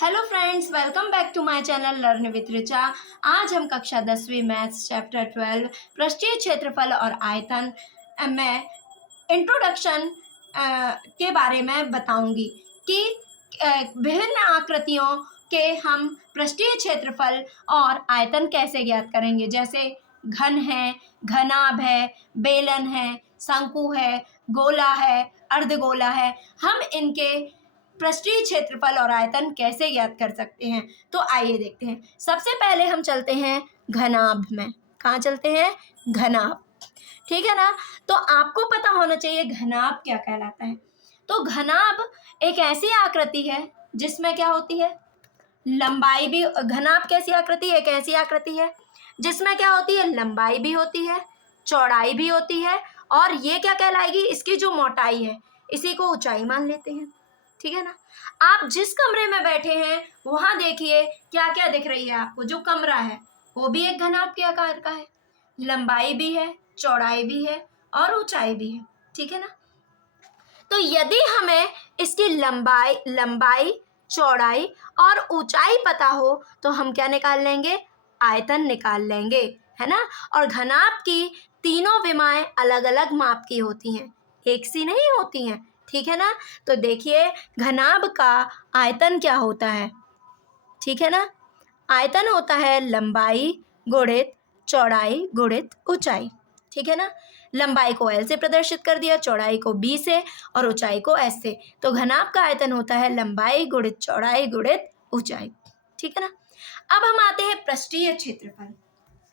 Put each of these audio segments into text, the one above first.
Hello friends, welcome back to my channel learn with Richa. आज हम कक्षा 10वीं मैथ्स चैप्टर 12 पृष्ठीय क्षेत्रफल और आयतन में इंट्रोडक्शन के बारे में बताऊंगी कि विभिन्न आकृतियों के हम पृष्ठीय क्षेत्रफल और आयतन कैसे ज्ञात करेंगे। जैसे घन है, घनाभ है, बेलन है, शंकु है, गोला है, अर्धगोला है। हम इनके पृष्ठीय क्षेत्रफल और आयतन कैसे ज्ञात कर सकते हैं, तो आइए देखते हैं। सबसे पहले हम चलते हैं घनाभ में। कहाँ चलते हैं? घनाभ, ठीक है ना। तो आपको पता होना चाहिए घनाभ क्या कहलाता है। तो घनाभ एक ऐसी आकृति है जिसमें क्या होती है, लंबाई भी। घनाभ कैसी आकृति? एक ऐसी आकृति है जिसमें क्या होती है, लंबाई भी होती है, चौड़ाई भी होती है, और ये क्या कहलाएगी, इसकी जो मोटाई है इसी को ऊंचाई मान लेते हैं, ठीक है ना। आप जिस कमरे में बैठे हैं वहां देखिए क्या क्या दिख रही है आपको। जो कमरा है वो भी एक घनाभ के आकार का है, लंबाई भी है, चौड़ाई भी है और ऊंचाई भी है, ठीक है ना। तो यदि हमें इसकी लंबाई चौड़ाई और ऊंचाई पता हो तो हम क्या निकाल लेंगे, आयतन निकाल लेंगे, है ना। और घनाभ की तीनों विमाएं अलग अलग माप की होती हैं, एक सी नहीं होती हैं, ठीक है ना। तो देखिए घनाभ का आयतन क्या होता है, ठीक है ना। आयतन होता है लंबाई गुणित चौड़ाई गुणित ऊंचाई, ठीक है ना। लंबाई को L से प्रदर्शित कर दिया, चौड़ाई को B से और ऊंचाई को S से। तो घनाभ का आयतन होता है लंबाई गुणित चौड़ाई गुणित ऊंचाई, ठीक है ना। अब हम आते हैं पृष्ठीय क्षेत्रफल,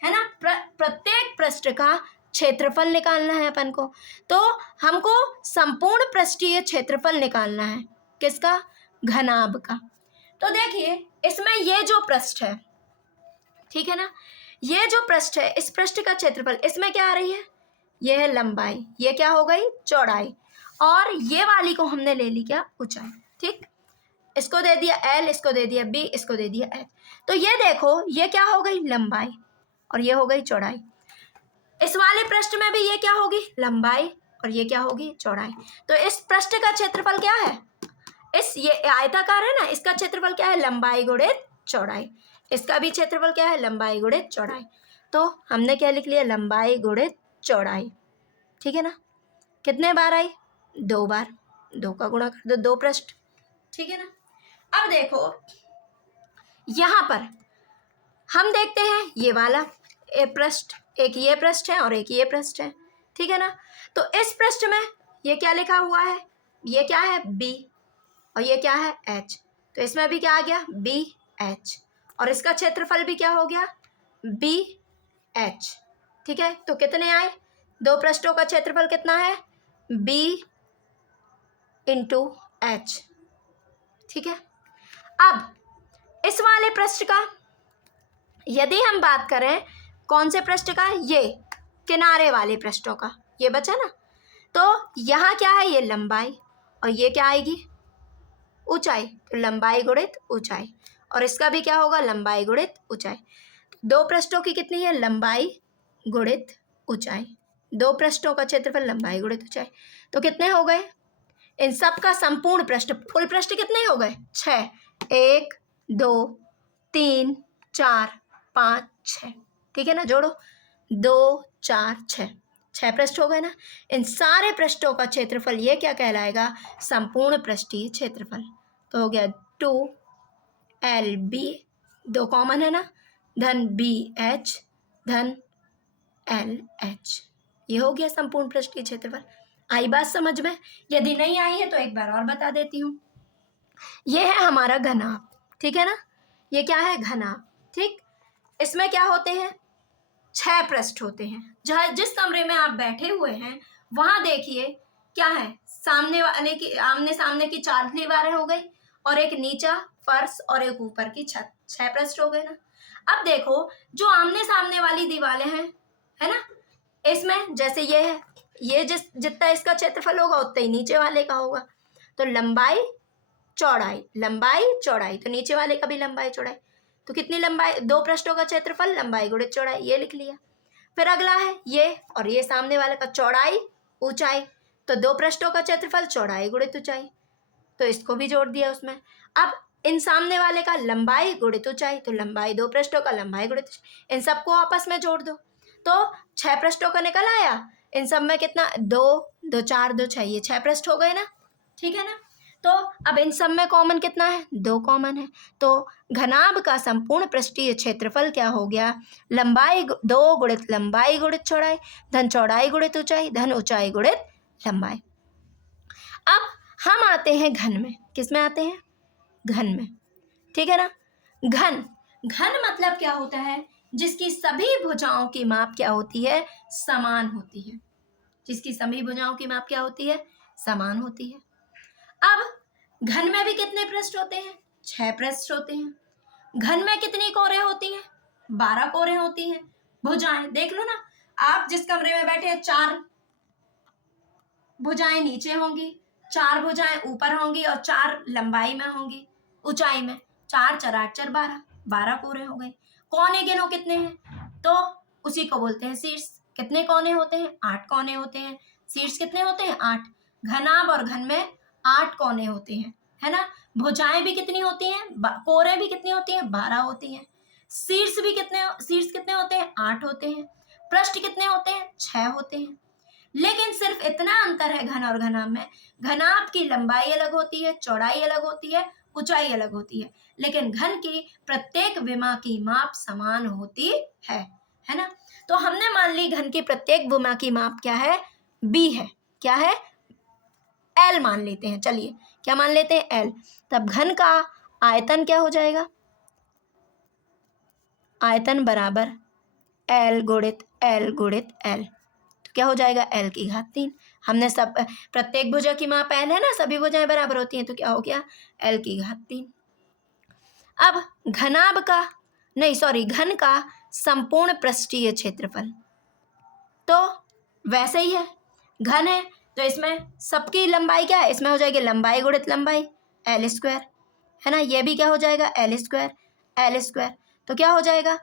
है ना। प्रत्येक पृष्ठ का क्षेत्रफल निकालना है अपन को। तो हमको संपूर्ण पृष्ठीय क्षेत्रफल निकालना है, किसका? घनाभ का। तो देखिए इसमें ये जो पृष्ठ है, ठीक है ना, ये जो पृष्ठ है, इस पृष्ठ का क्षेत्रफल, इसमें क्या आ रही है, ये है लंबाई, ये क्या हो गई, चौड़ाई, और ये वाली को हमने ले ली क्या, ऊंचाई, ठीक। इसको दे दिया L, इसको दे दिया B, इसको दे दिया H। तो ये देखो ये क्या हो गई, लंबाई, और ये हो गई चौड़ाई। इस वाले पृष्ठ में भी ये क्या होगी, लंबाई, और ये क्या होगी, चौड़ाई। तो इस पृष्ठ का क्षेत्रफल क्या है, ये आयताकार है ना, इसका क्षेत्रफल क्या है, लंबाई गुणित चौड़ाई। इसका भी क्षेत्रफल क्या है, लंबाई गुणित चौड़ाई। तो हमने क्या लिख लिया, लंबाई गुणित चौड़ाई, ठीक है ना। कितने बार आई, 2 बार, 2 का गुणा कर दो, 2 पृष्ठ, ठीक है ना। अब देखो यहाँ पर हम देखते हैं ये वाला पृष्ठ, एक ये पृष्ठ है और एक ये पृष्ठ है, ठीक है ना। तो इस पृष्ठ में ये क्या लिखा हुआ है, ये क्या है, B, और ये क्या है, H। तो इसमें भी क्या आ गया, BH, और इसका क्षेत्रफल भी क्या हो गया, BH, ठीक है। तो कितने आए, 2 पृष्ठों का क्षेत्रफल कितना है, B × H, ठीक है। अब इस वाले पृष्ठ का यदि हम बात करें, कौन से पृष्ठ का, ये किनारे वाले पृष्ठों का, ये बचा ना। तो यहाँ क्या है, ये लंबाई, और ये क्या आएगी, ऊंचाई। तो लंबाई गुणित ऊंचाई, और इसका भी क्या होगा, लंबाई गुणित ऊंचाई। 2 पृष्ठों की कितनी है, लंबाई गुणित ऊंचाई। 2 पृष्ठों का क्षेत्रफल लंबाई गुणित ऊंचाई। तो कितने हो गए, इन सब का संपूर्ण पृष्ठ, कुल पृष्ठ कितने हो गए, 6। 1 2 3 4 5 6, ठीक है ना। जोड़ो, 2 4 6, 6 पृष्ठ हो गए ना। इन सारे पृष्ठों का क्षेत्रफल ये क्या कहलाएगा, संपूर्ण पृष्ठीय क्षेत्रफल। तो हो गया 2LB, 2 कॉमन है ना, धन BH धन LH, ये हो गया संपूर्ण पृष्ठीय क्षेत्रफल। आई बात समझ में? यदि नहीं आई है तो एक बार और बता देती हूँ। ये है हमारा घनाभ, ठीक है ना, ये क्या है, घनाभ, ठीक। इसमें क्या होते हैं, 6 पृष्ठ होते हैं। जहाँ जिस कमरे में आप बैठे हुए हैं वहां देखिए क्या है, सामने वाले की, आमने सामने की 4 दीवारें हो गई, और एक नीचा फर्श और एक ऊपर की छत, 6 पृष्ठ हो गए ना। अब देखो जो आमने सामने वाली दीवारें हैं, है ना, इसमें जैसे ये है, ये जितना इसका क्षेत्रफल होगा उतना ही नीचे वाले का होगा। तो लंबाई चौड़ाई, लंबाई चौड़ाई, तो नीचे वाले का भी लंबाई चौड़ाई। तो कितनी लंबाई, 2 पृष्ठों का क्षेत्रफल लंबाई गुणित चौड़ाई, ये लिख लिया। फिर अगला है ये, और ये सामने वाले का चौड़ाई ऊंचाई। तो 2 पृष्ठों का क्षेत्रफल चौड़ाई गुणित ऊंचाई, तो इसको भी जोड़ दिया उसमें। अब इन सामने वाले का लंबाई गुणित ऊंचाई, तो लंबाई 2 पृष्ठों का लंबाई गुणित इन सबको आपस में जोड़ दो तो 6 पृष्ठों का निकल आया। इन सब में कितना, 2 2 4 2 6, ये 6 पृष्ठ हो गए ना, ठीक है ना। तो अब इन सब में कॉमन कितना है, 2 कॉमन है। तो घनाभ का संपूर्ण पृष्ठीय क्षेत्रफल क्या हो गया, लंबाई 2 गुणित लंबाई गुणित चौड़ाई धन चौड़ाई गुणित ऊंचाई धन ऊंचाई गुणित लंबाई। अब हम आते हैं घन में, किस में आते हैं, घन में, ठीक है ना। घन, घन मतलब क्या होता है, जिसकी सभी भुजाओं की माप क्या होती है, समान होती है। जिसकी सभी भुजाओं की माप क्या होती है, समान होती है। अब घन में भी कितने पृष्ठ होते हैं, 6 पृष्ठ होते हैं। घन में कितनी कोरें होती हैं, 12 कोरें होती हैं। भुजाएं देख लो ना, आप जिस कमरे में बैठे हैं 4 भुजाएं नीचे होंगी, 4 भुजाएं ऊपर होंगी और 4 लंबाई में होंगी, ऊंचाई में। 4 4 8 4 12, 12 कोरे हो गए। कोने गिनो कितने हैं, तो उसी को बोलते हैं शीर्ष। कितने कोने होते हैं, 8 कोने होते हैं। शीर्ष कितने होते हैं, 8। घनाभ और घन में 8 कोने होते हैं, है ना। भुजाएं भी कितनी होती हैं, कोरे भी कितनी होती हैं, 12 होती हैं। शीर्ष कितने होते हैं, 8 होते हैं। पृष्ठ कितने होते हैं, 6 होते हैं। लेकिन सिर्फ इतना अंतर है घन और घनाभ में, घनाभ की लंबाई अलग होती है, चौड़ाई अलग होती है, ऊंचाई अलग होती है, लेकिन घन की प्रत्येक विमा की माप समान होती है ना। तो हमने मान ली घन की प्रत्येक विमा की माप क्या है, b है। क्या है, l मान लेते हैं। चलिए क्या मान लेते हैं, l। तब घन का आयतन क्या हो जाएगा, आयतन बराबर l गुणित l गुणित l। तो क्या हो जाएगा, l की घात 3। हमने सब प्रत्येक भुजा की माप l है ना, सभी भुजाएं बराबर होती हैं, तो क्या हो गया, l की घात 3। अब घनाभ का नहीं सॉरी घन का संपूर्ण पृष्ठीय क्षेत्रफल, तो वैसे ही है, घन है तो इसमें सबकी लंबाई क्या है, इसमें हो जाएगी लंबाई गुणित लंबाई l स्क्वायर, है ना। ये भी क्या हो जाएगा, l स्क्वायर। तो क्या हो जाएगा,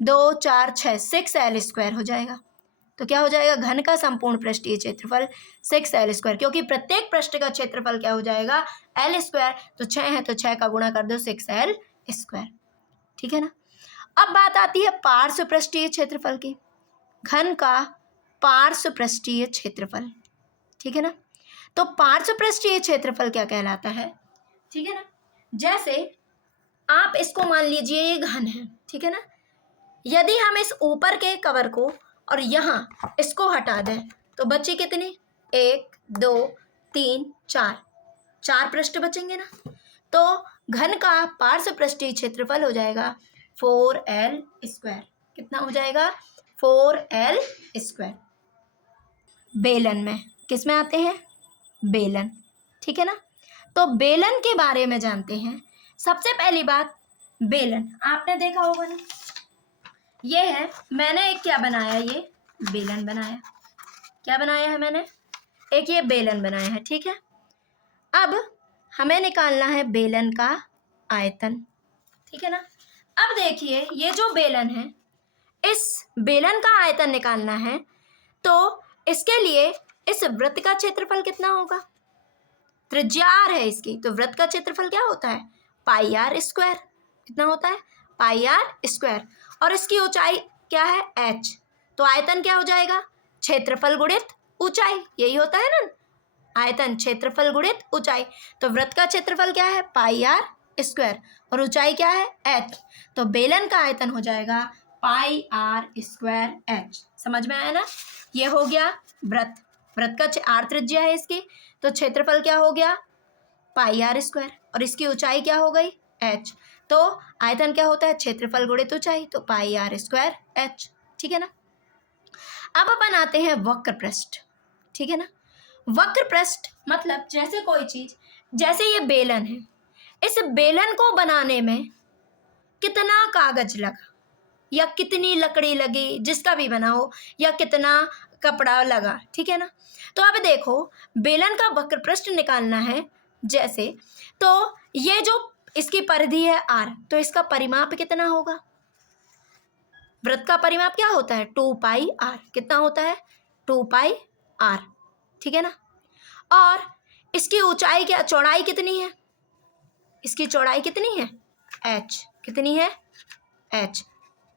2 4 6 6 l स्क्वायर हो जाएगा। तो क्या हो जाएगा, घन का संपूर्ण पृष्ठीय क्षेत्रफल 6 l स्क्वायर, क्योंकि प्रत्येक पृष्ठ का क्षेत्रफल क्या हो जाएगा, l स्क्वायर। तो 6 है तो 6 का गुणा कर दो, 6 l स्क्वायर, ठीक है ना। अब बात आती है पार्श्व पृष्ठीय क्षेत्रफल की, घन का पार्श्व पृष्ठीय क्षेत्रफल, ठीक है ना। तो पार्श्व पृष्ठीय क्षेत्रफल क्या कहलाता है, ठीक है ना। जैसे आप इसको मान लीजिए ये घन है, ठीक है ना। यदि हम इस ऊपर के कवर को और यहाँ इसको हटा दें तो बचे कितने, 1 2 3 4, 4 पृष्ठ बचेंगे ना। तो घन का पार्श्व पृष्ठीय क्षेत्रफल हो जाएगा 4l स्क्वायर। कितना हो जाएगा, 4l स्क्वायर। बेलन में, किस में आते हैं, बेलन, ठीक है ना। तो बेलन के बारे में जानते हैं। सबसे पहली बात, बेलन आपने देखा होगा ना, ये है, मैंने एक क्या बनाया, ये बेलन बनाया। क्या बनाया है मैंने, एक ये बेलन बनाया है, ठीक है। अब हमें निकालना है बेलन का आयतन, ठीक है ना। अब देखिए ये जो बेलन है, इस बेलन का आयतन निकालना है, तो इसके लिए इस वृत्त का क्षेत्रफल कितना होगा, त्रिज्या r है इसकी, तो वृत्त का क्षेत्रफल क्या होता है, पाई r स्क्वायर। कितना होता है, पाई r स्क्वायर। और इसकी ऊंचाई क्या है, h। तो आयतन क्या हो जाएगा, क्षेत्रफल गुणित ऊंचाई, यही होता है ना, आयतन क्षेत्रफल गुणित ऊंचाई। तो वृत्त का क्षेत्रफल क्या है, पाई r स्क्वायर, और ऊंचाई क्या है, h। तो बेलन का आयतन हो जाएगा पाई r स्क्वायर h। समझ में आया ना। ये हो गया वृत्त, वृत्त का r त्रिज्या है इसकी, तो क्षेत्रफल क्या हो गया, पाई r स्क्वायर, और इसकी ऊंचाई क्या हो गई, h। तो आयतन क्या होता है, क्षेत्रफल गुणित ऊंचाई, तो पाई r स्क्वायर h, ठीक है ना। अब अपन आते हैं वक्र पृष्ठ, ठीक है ना। वक्र पृष्ठ मतलब जैसे कोई चीज, जैसे ये बेलन है, इस बेलन को बनाने में कितना कागज लगा या कितनी लकड़ी लगी, जिसका भी बना हो, या कितना कपड़ा लगा, ठीक है ना। तो अब देखो बेलन का वक्र पृष्ठ निकालना है जैसे, तो ये जो इसकी परिधि है r, तो इसका परिमाप कितना होगा, वृत्त का परिमाप क्या होता है, 2 पाई r। कितना होता है, 2 पाई r, ठीक है ना। और इसकी ऊंचाई क्या, चौड़ाई कितनी है, इसकी चौड़ाई कितनी है, h, कितनी है, h,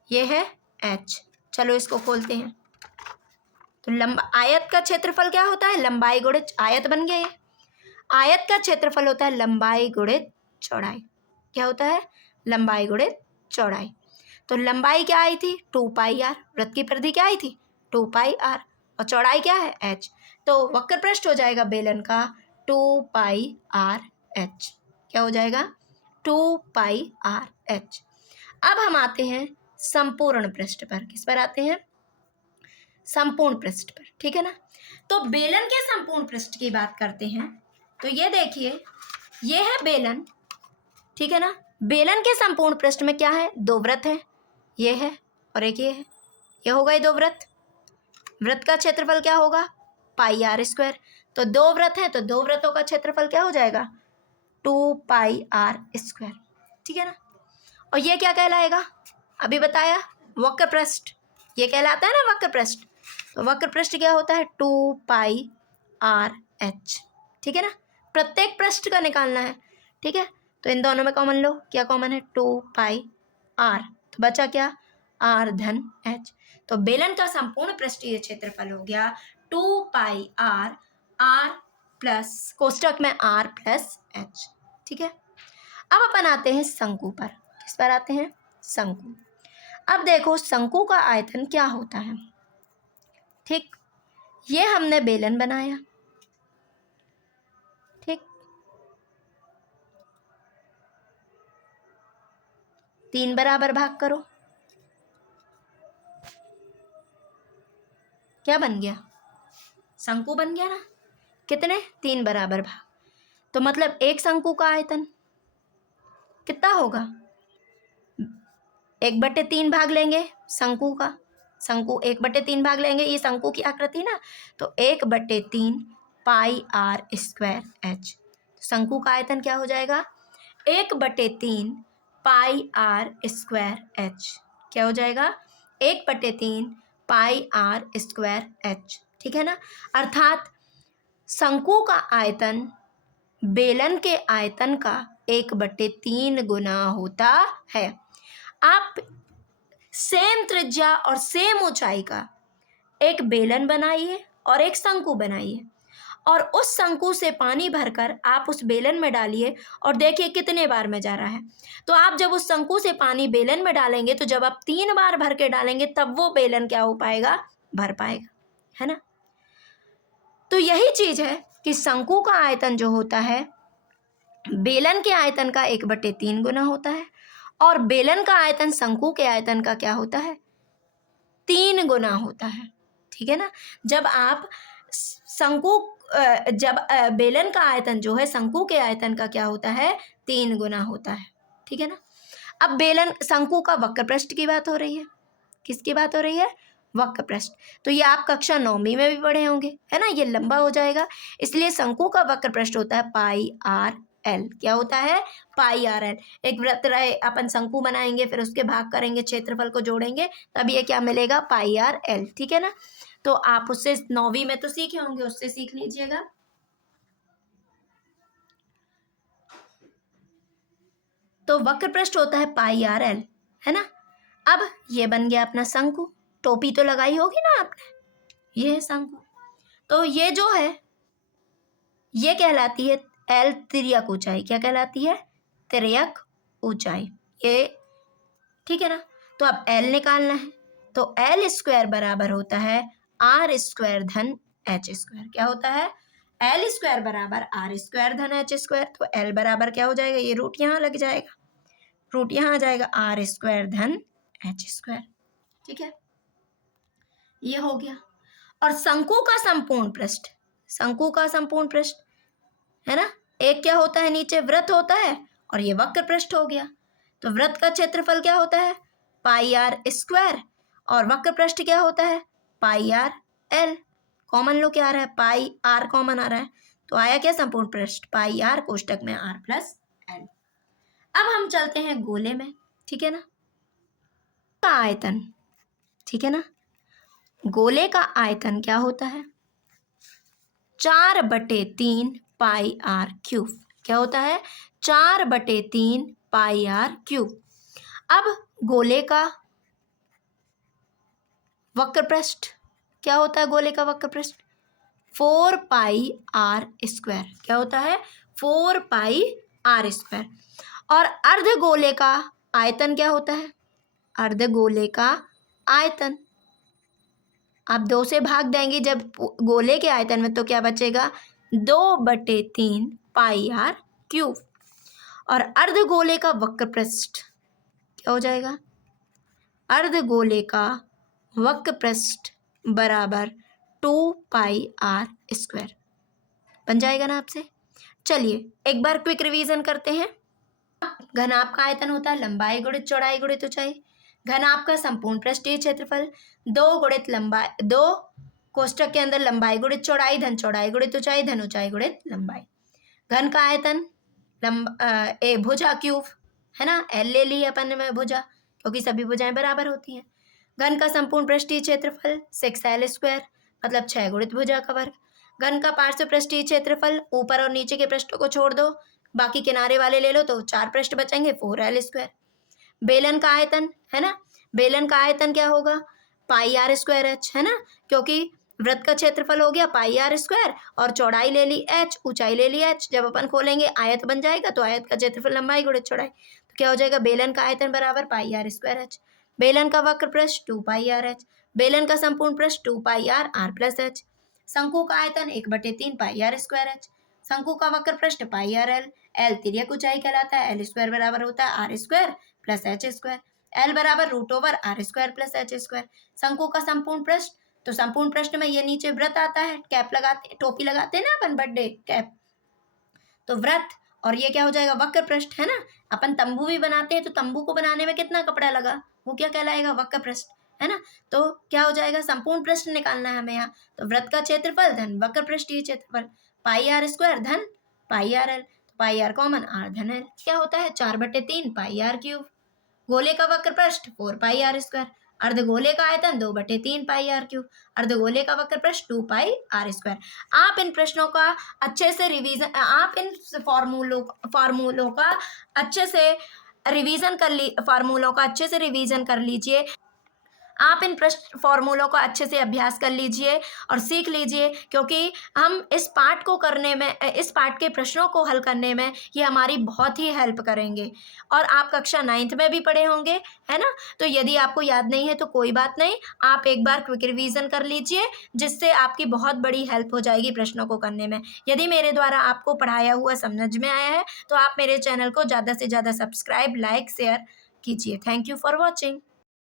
ये है h। चलो इसको खोलते हैं। तो आयत का क्षेत्रफल क्या होता है, लंबाई गुणित, आयत बन गया ये। आयत का क्षेत्रफल होता है लंबाई गुणित चौड़ाई। क्या होता है, लंबाई गुणित चौड़ाई। तो लंबाई क्या आई थी, 2πr, वृत्त की परिधि क्या आई थी, 2πr, और चौड़ाई क्या है, h। तो वक्र पृष्ठ हो जाएगा बेलन का 2πrh। क्या हो जाएगा, 2πrh। अब हम आते हैं संपूर्ण पृष्ठ पर। किस पर आते हैं, संपूर्ण पृष्ठ पर, ठीक है ना। तो बेलन के संपूर्ण पृष्ठ की बात करते हैं। तो ये देखिए, ये है बेलन, ठीक है ना। बेलन के संपूर्ण पृष्ठ में क्या है, दो वृत्त है, ये है और एक ये है, ये हो गए दो वृत्त। वृत्त का क्षेत्रफल क्या होगा, πr²। तो दो वृत्त हैं तो दो वृत्तों का क्षेत्रफल क्या हो जाएगा, 2πr², ठीक है ना। और ये क्या कहलाएगा, अभी बताया, वक्र पृष्ठ, ये कहलाता है ना वक्र पृष्ठ। तो वक्र पृष्ठ क्या होता है, 2πrh, ठीक है ना। प्रत्येक पृष्ठ का निकालना है, ठीक है। तो इन दोनों में कॉमन लो, क्या कॉमन है, 2πr, तो बचा क्या, r धन h। तो बेलन का संपूर्ण पृष्ठीय क्षेत्रफल हो गया 2πr, r प्लस कोष्टक में r प्लस h, ठीक है। अब अपन आते हैं शंकु पर। किस पर आते हैं, शंकु। अब देखो शंकु का आयतन क्या होता है, ठीक। ये हमने बेलन बनाया, ठीक, 3 बराबर भाग करो, क्या बन गया, शंकु बन गया ना। कितने, 3 बराबर भाग। तो मतलब एक शंकु का आयतन कितना होगा, 1/3 भाग लेंगे शंकु का, शंकु 1/3 भाग लेंगे, ये शंकु की आकृति ना। तो 1/3 πr²h। शंकु का आयतन क्या हो जाएगा, 1/3 πr²h। क्या हो जाएगा, 1/3 πr²h, ठीक है ना। अर्थात शंकु का आयतन बेलन के आयतन का 1/3 गुना होता है। आप सेम त्रिज्या और सेम ऊंचाई का एक बेलन बनाइए और एक शंकु बनाइए, और उस शंकु से पानी भरकर आप उस बेलन में डालिए और देखिए कितने बार में जा रहा है। तो आप जब उस शंकु से पानी बेलन में डालेंगे तो जब आप 3 बार भर के डालेंगे तब वो बेलन क्या हो पाएगा, भर पाएगा, है ना। तो यही चीज है कि शंकु का आयतन जो होता है बेलन के आयतन का 1/3 गुना होता है, और बेलन का आयतन शंकु के आयतन का क्या होता है, 3 गुना होता है, ठीक है ना। जब आप शंकु जब बेलन का आयतन जो है शंकु के आयतन का क्या होता है, 3 गुना होता है, ठीक है ना। अब बेलन शंकु का वक्र पृष्ठ की बात हो रही है, किसकी बात हो रही है, वक्र पृष्ठ। तो ये आप कक्षा 9वीं में भी पढ़े होंगे, है ना। ये लंबा हो जाएगा, इसलिए शंकु का वक्र पृष्ठ होता है πrl। क्या होता है, πrl। एक वृत्त रहे, अपन शंकु बनाएंगे, फिर उसके भाग करेंगे, क्षेत्रफल को जोड़ेंगे, तब ये क्या मिलेगा, πrl, ठीक है ना। तो आप उससे 9वीं में तो सीखे होंगे, उससे सीख लीजिएगा। तो वक्र पृष्ठ होता है πrl, है ना। अब ये बन गया अपना शंकु, टोपी तो लगाई होगी ना आपने, ये है शंकु। तो ये जो है ये कहलाती है एल तिर्यक ऊंचाई। क्या कहलाती है, तिर्यक ऊंचाई, ये, ठीक है ना। तो अब एल निकालना है, तो l² बराबर होता है r² धन h²। क्या होता है, l² बराबर r² धन h²। तो l बराबर क्या हो जाएगा, ये रूट यहाँ लग जाएगा, रूट यहाँ आ जाएगा, r² धन h², ठीक है। ये हो गया। और शंकु का संपूर्ण पृष्ठ, शंकु का संपूर्ण पृष्ठ है ना, एक क्या होता है, नीचे वृत्त होता है और ये वक्र पृष्ठ हो गया। तो वृत्त का क्षेत्रफल क्या होता है, πr², और वक्र पृष्ठ क्या होता है, πrl। कॉमन लो क्या आ रहा है, πr कॉमन आ रहा है, तो आया क्या संपूर्ण पृष्ठ, πr कोष्टक में r प्लस l। अब हम चलते हैं गोले में, ठीक है ना, का आयतन, ठीक है ना। गोले का आयतन क्या होता है, 4/3 πr3। क्या होता है, 4/3 पाई आर क्यूब। अब गोले का वक्र पृष्ठ क्या होता है? गोले का वक्र पृष्ठ 4 पाई आर स्क्वायर। क्या होता है? 4 पाई आर स्क्वायर। और अर्धगोले का आयतन क्या होता है? अर्धगोले का आयतन आप 2 से भाग देंगे जब गोले के आयतन में, तो क्या बचेगा? 2/3 पाई आर क्यूब। और अर्धगोले का वक्र पृष्ठ क्या हो जाएगा? अर्धगोले का वक्र पृष्ठ बराबर 2 पाई आर स्क्वायर बन जाएगा ना आपसे। चलिए एक बार क्विक रिवीजन करते हैं। घनाभ का आयतन होता है लंबाई गुणित चौड़ाई गुणित ऊंचाई। घनाभ का संपूर्ण पृष्ठीय क्षेत्रफल 2 कोष्ठक के अंदर लंबाई गुणित चौड़ाई धन चौड़ाई गुणित ऊंचाई धन ऊंचाई गुणित लंबाई। घन का आयतन भुजा क्यूब है ना, एल ले ली अपन में भुजा क्योंकि सभी भुजाएं बराबर होती हैं। घन का संपूर्ण पृष्ठीय क्षेत्रफल 6l स्क्वायर मतलब 6 गुणित भुजा का वर्ग। घन का पार्श्व पृष्ठीय क्षेत्रफल ऊपर और नीचे के पृष्ठों को छोड़ दो, बाकी किनारे वाले ले लो तो 4 पृष्ठ बचेंगे 4l स्क्वायर। बेलन का आयतन है ना, बेलन का आयतन क्या होगा? पाई आर स्क्वायर एच है ना, क्योंकि वृत्त का क्षेत्रफल हो गया पाई आर स्क्वायर और चौड़ाई ले ली एच, ऊंचाई ले ली एच। जब अपन खोलेंगे आयत बन जाएगा, तो आयत का क्षेत्रफल लंबाई गुणित चौड़ाई, तो क्या हो जाएगा? बेलन का आयतन बराबर पाई आर स्क्वायर एच। बेलन का वक्र पृष्ठ 2 पाई आर एच। बेलन का संपूर्ण पृष्ठ 2 पाई आर आर प्लस एच। शंकु का आयतन 1/3 पाई आर स्क्वायर एच। शंकु का वक्र पृष्ठ पाई आर एल। एल तिर्यक ऊंचाई कहलाता है, एल स्क्वायर बराबर होता है R square plus H square. L बराबर √आर स्क्वायर प्लस एच स्क्वायर। शंकु का संपूर्ण पृष्ठ, तो संपूर्ण पृष्ठ में ये नीचे वृत्त आता है, कैप लगाते, टोपी लगाते हैं ना अपन, बर्थडे कैप, तो वृत्त। और ये क्या हो जाएगा? वक्र पृष्ठ है ना। अपन तंबू भी बनाते हैं, तो तंबू को बनाने में कितना कपड़ा लगा, वो क्या कहलाएगा? वक्र पृष्ठ है ना। तो क्या हो जाएगा? संपूर्ण पृष्ठ निकालना है हमें यहाँ, तो वृत्त का क्षेत्रफल धन वक्र पृष्ठीय क्षेत्रफल पाई आर स्क्वायर धन pi R L. Pi R common, R धन एल क्या होता है? 4/3 पाई आर क्यूब। गोले का वक्र पृष्ठ 4 पाई आर स्क्वायर। अर्धगोले का आयतन 2/3 पाई आर क्यूब। अर्धगोले का वक्र पृष्ठ 2 पाई आर स्क्वायर। आप इन प्रश्नों का अच्छे से रिवीजन, आप इन फार्मूलों का अच्छे से रिवीजन कर लीजिए। आप इन प्रश्न फॉर्मूलों का अच्छे से अभ्यास कर लीजिए और सीख लीजिए, क्योंकि हम इस पाठ को करने में, इस पाठ के प्रश्नों को हल करने में ये हमारी बहुत ही हेल्प करेंगे। और आप कक्षा 9th में भी पढ़े होंगे है ना, तो यदि आपको याद नहीं है तो कोई बात नहीं, आप एक बार क्विक रिवीजन कर लीजिए, जिससे आपकी बहुत बड़ी हेल्प हो जाएगी प्रश्नों को करने में। यदि मेरे द्वारा आपको पढ़ाया हुआ समझ में आया है, तो आप मेरे चैनल को ज़्यादा से ज़्यादा सब्सक्राइब, लाइक, शेयर कीजिए। Thank you for watching.